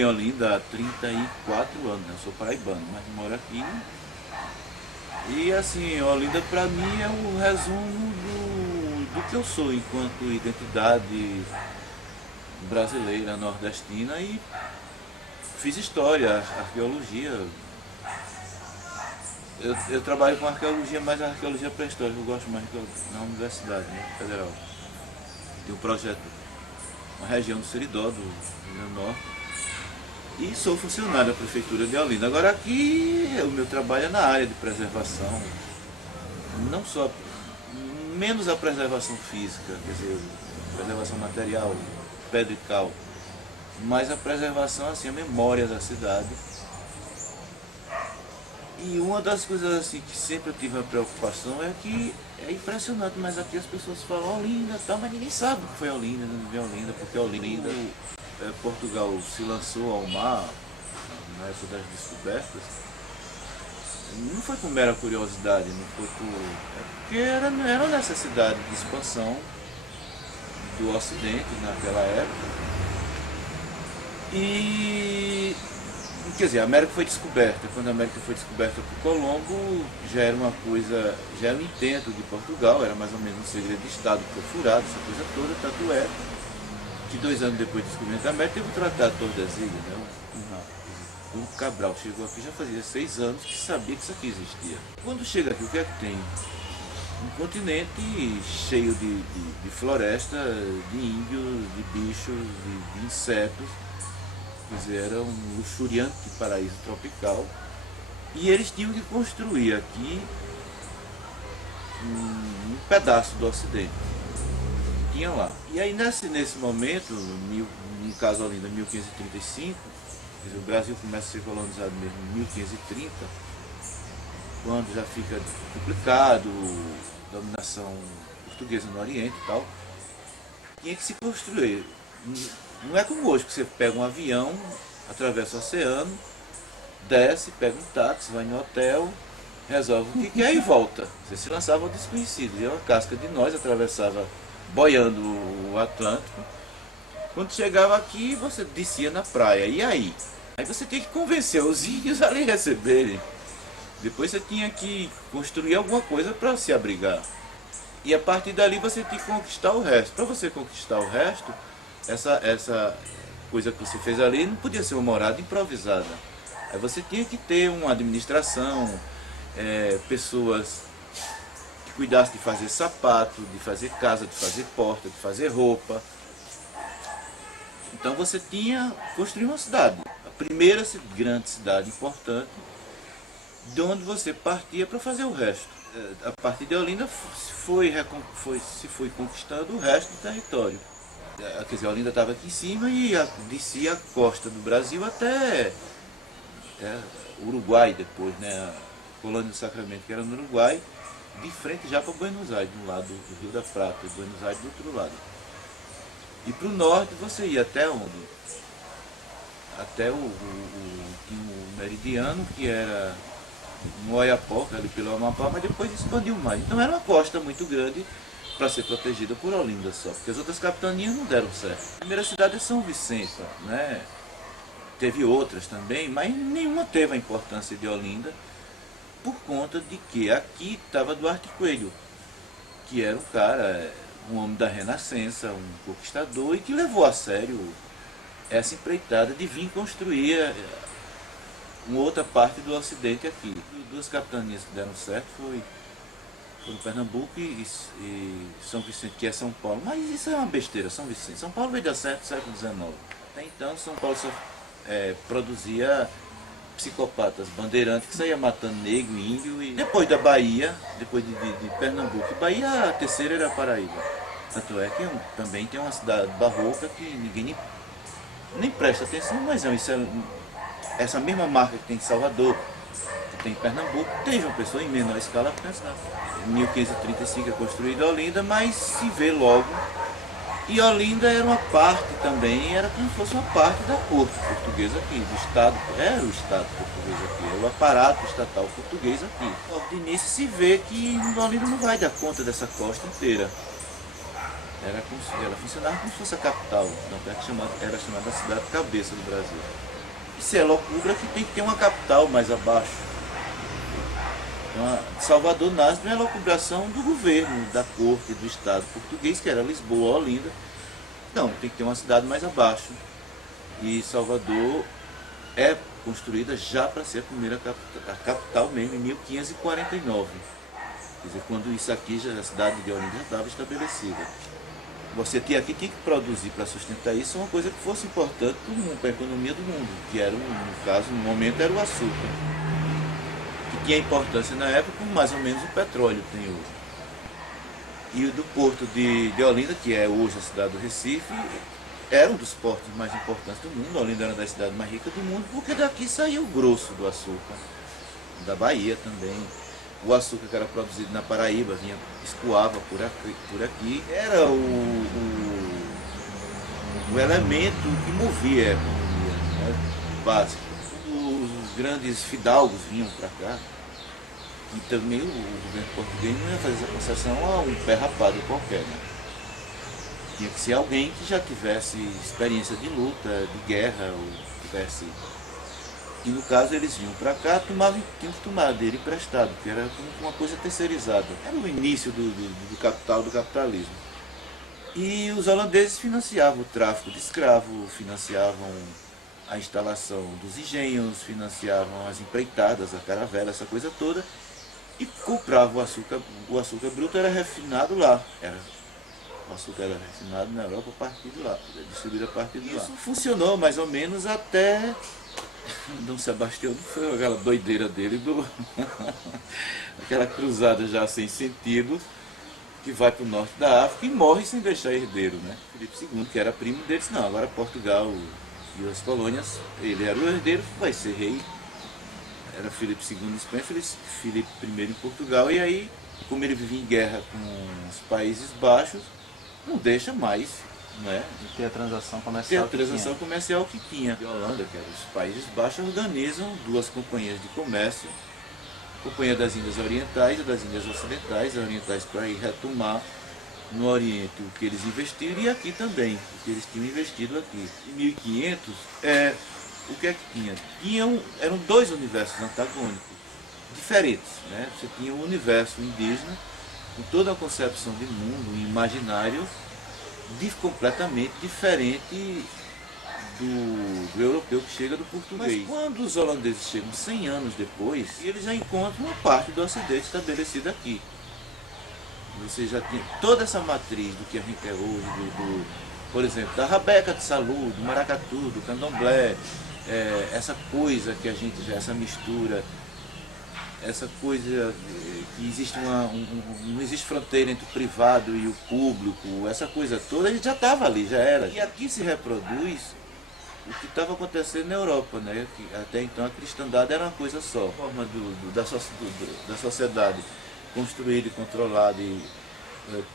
em Olinda há 34 anos, né? Eu sou paraibano, mas moro aqui. E assim, Olinda para mim é o resumo do que eu sou enquanto identidade brasileira, nordestina, e fiz história, arqueologia. Eu trabalho com arqueologia, mas a arqueologia pré-histórica eu gosto mais na universidade, né, federal. Tem um projeto, uma região do Seridó, do Rio Grande do Norte. E sou funcionário da Prefeitura de Olinda. Agora aqui o meu trabalho é na área de preservação, não só, menos a preservação física, quer dizer, preservação material, pedra e cal, mas a preservação, assim, a memória da cidade. E uma das coisas assim que sempre eu tive uma preocupação é que é impressionante, mas aqui as pessoas falam Olinda, tal, mas ninguém sabe o que foi Olinda, não viu Olinda, porque Olinda, Portugal se lançou ao mar na época das descobertas. Não foi por mera curiosidade, não foi por. É porque era uma necessidade de expansão do Ocidente naquela época. E quer dizer, a América foi descoberta. Quando a América foi descoberta por Colombo, já era uma coisa, já era um intento de Portugal, era mais ou menos um segredo de Estado que foi furado, essa coisa toda, tanto é que 2 anos depois do descobrimento da América teve o Tratado de Tordesilhas, né? O Cabral chegou aqui já fazia 6 anos que sabia que isso aqui existia. Quando chega aqui, o que é que tem? Um continente cheio de floresta, de índios, de bichos, de insetos. Quer dizer, era um luxuriante paraíso tropical. E eles tinham que construir aqui um pedaço do Ocidente. Tinha lá. E aí nesse momento, no caso Olinda, 1535, quer dizer, o Brasil começa a ser colonizado mesmo em 1530, quando já fica complicado, dominação portuguesa no Oriente e tal, tinha que se construir. Não é como hoje, que você pega um avião, atravessa o oceano, desce, pega um táxi, vai no hotel, resolve o que quer e volta. Você se lançava ao desconhecido. E uma casca de nós atravessava boiando o Atlântico. Quando chegava aqui, você descia na praia. E aí? Aí você tinha que convencer os índios a lhe receberem. Depois você tinha que construir alguma coisa para se abrigar. E a partir dali você tinha que conquistar o resto. Para você conquistar o resto, essa coisa que você fez ali não podia ser uma morada improvisada. Aí você tinha que ter uma administração, pessoas que cuidassem de fazer sapato, de fazer casa, de fazer porta, de fazer roupa. Então você tinha construir uma cidade, a primeira grande cidade importante, de onde você partia para fazer o resto. A partir de Olinda se foi conquistando o resto do território. Quer dizer, Olinda estava aqui em cima e descia a costa do Brasil até Uruguai depois, né? A colônia do Sacramento, que era no Uruguai, de frente já para Buenos Aires, de um lado do Rio da Prata, e Buenos Aires do outro lado. E para o norte você ia até onde? Até o meridiano, que era no Oiapoque, ali pelo Amapá, mas depois expandiu mais. Então era uma costa muito grande para ser protegida por Olinda só, porque as outras capitanias não deram certo. A primeira cidade é São Vicente, né? Teve outras também, mas nenhuma teve a importância de Olinda, por conta de que aqui estava Duarte Coelho, que era um cara, um homem da Renascença, um conquistador, e que levou a sério essa empreitada de vir construir uma outra parte do Ocidente aqui. Duas capitanias que deram certo foram Pernambuco e São Vicente, que é São Paulo. Mas isso é uma besteira, São Vicente. São Paulo veio dar certo no século XIX. Até então São Paulo só produzia psicopatas bandeirantes que saía matando negro e índio. E depois da Bahia, depois de Pernambuco e Bahia, a terceira era a Paraíba. Tanto é que também tem uma cidade barroca que ninguém nem presta atenção, mas não, essa mesma marca que tem em Salvador, que tem em Pernambuco, tem uma pessoa em menor escala, porque em 1535 é construída Olinda, mas se vê logo. E Olinda era uma parte também, era como se fosse uma parte da corte portuguesa aqui, do Estado, era o Estado português aqui, era o aparato estatal português aqui. Logo de início se vê que Olinda não vai dar conta dessa costa inteira. Ela funcionava como se fosse a capital, era chamada a cidade cabeça do Brasil. Isso é loucura que tem que ter uma capital mais abaixo. Então, Salvador nasce de uma elucubração do governo, da corte, do Estado português, que era Lisboa, Olinda. Não, tem que ter uma cidade mais abaixo. E Salvador é construída já para ser a primeira capital, a capital mesmo, em 1549. Quer dizer, quando isso aqui, já, a cidade de Olinda já estava estabelecida. Você tinha aqui, tinha que produzir para sustentar isso uma coisa que fosse importante para a economia do mundo, que era, no caso, no momento, era o açúcar, que tinha importância na época, como mais ou menos o petróleo tem hoje. E do porto de Olinda, que é hoje a cidade do Recife, era um dos portos mais importantes do mundo. Olinda era uma das cidades mais ricas do mundo, porque daqui saía o grosso do açúcar, da Bahia também. O açúcar que era produzido na Paraíba vinha, escoava por aqui. Era o elemento que movia a economia, né, básico. Os grandes fidalgos vinham para cá, e também o governo português não ia fazer essa concessão a um pé rapado qualquer, né? Tinha que ser alguém que já tivesse experiência de luta, de guerra, ou tivesse... E no caso eles vinham para cá, tinham que tomar dele emprestado, que era uma coisa terceirizada. Era o início do capital, do capitalismo. E os holandeses financiavam o tráfico de escravos, financiavam a instalação dos engenhos, financiavam as empreitadas, a caravela, essa coisa toda, e compravam o açúcar. O açúcar bruto era refinado lá. O açúcar era refinado na Europa a partir de lá, distribuído a partir de lá. Isso funcionou mais ou menos até Dom Sebastião, foi aquela doideira dele, aquela cruzada já sem sentido, que vai para o norte da África e morre sem deixar herdeiro, né? Filipe II, que era primo deles, não, agora Portugal e as colônias, ele era o herdeiro, vai ser rei. Era Filipe II em Espanha, Filipe I em Portugal, e aí, como ele vivia em guerra com os Países Baixos, não deixa mais, né? E ter a transação comercial que tinha. A Holanda, que era os Países Baixos, organizam duas companhias de comércio, a Companhia das Índias Orientais e das Índias Ocidentais, as orientais para ir retomar no Oriente o que eles investiram e aqui também, o que eles tinham investido aqui. Em 1500, o que é que tinha? Eram dois universos antagônicos, diferentes, né? Você tinha o universo indígena, com toda a concepção de mundo, um imaginário completamente diferente do europeu que chega do português. Mas quando os holandeses chegam 100 anos depois, eles já encontram uma parte do Ocidente estabelecida aqui. Você já tem toda essa matriz do que a gente é hoje, por exemplo, da rabeca de Salu, do maracatu, do candomblé, essa coisa que a gente já, essa mistura, essa coisa que existe não existe fronteira entre o privado e o público, essa coisa toda, a gente já estava ali, já era. E aqui se reproduz o que estava acontecendo na Europa, né? Que até então a cristandade era uma coisa só, a forma da sociedade construída e controlada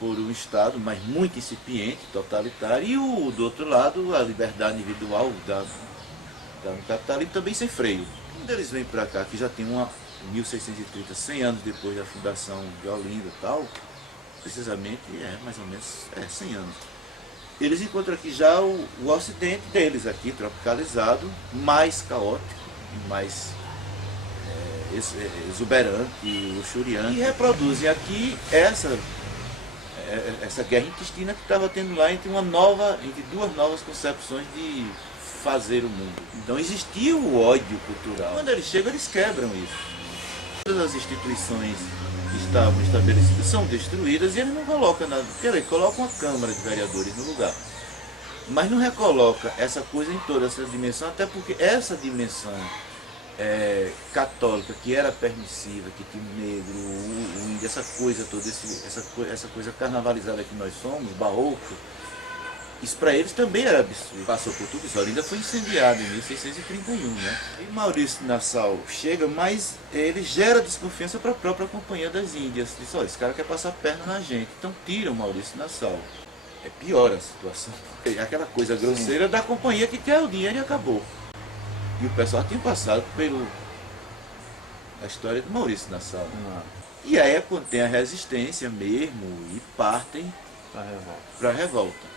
por um Estado, mas muito incipiente, totalitário, e do outro lado a liberdade individual no capitalismo também sem freio. Quando eles vêm para cá, que já tem 1630, 100 anos depois da fundação de Olinda e tal, precisamente mais ou menos 100 anos. Eles encontram aqui já o ocidente deles aqui, tropicalizado, mais caótico, mais exuberante, luxuriante. E reproduzem aqui essa guerra intestina que estava tendo lá entre duas novas concepções de fazer o mundo. Então existia o ódio cultural. Quando eles chegam, eles quebram isso. Todas as instituições que estavam estabelecidas são destruídas e ele não coloca nada. Ele coloca uma Câmara de Vereadores no lugar. Mas não recoloca essa coisa em toda essa dimensão, até porque essa dimensão católica, que era permissiva, que tinha o negro, o índio, essa coisa toda, essa coisa carnavalizada que nós somos, barroco, isso para eles também era absurdo. Passou por tudo isso. Olinda foi incendiado em 1631, né? E Maurício Nassau chega, mas ele gera desconfiança para a própria Companhia das Índias. Diz, esse cara quer passar a perna na gente. Então tira o Maurício Nassau. É pior a situação. Aquela coisa grosseira da companhia que quer o dinheiro e acabou. E o pessoal tinha passado a história do Maurício Nassau. E aí tem a resistência mesmo e partem para a revolta.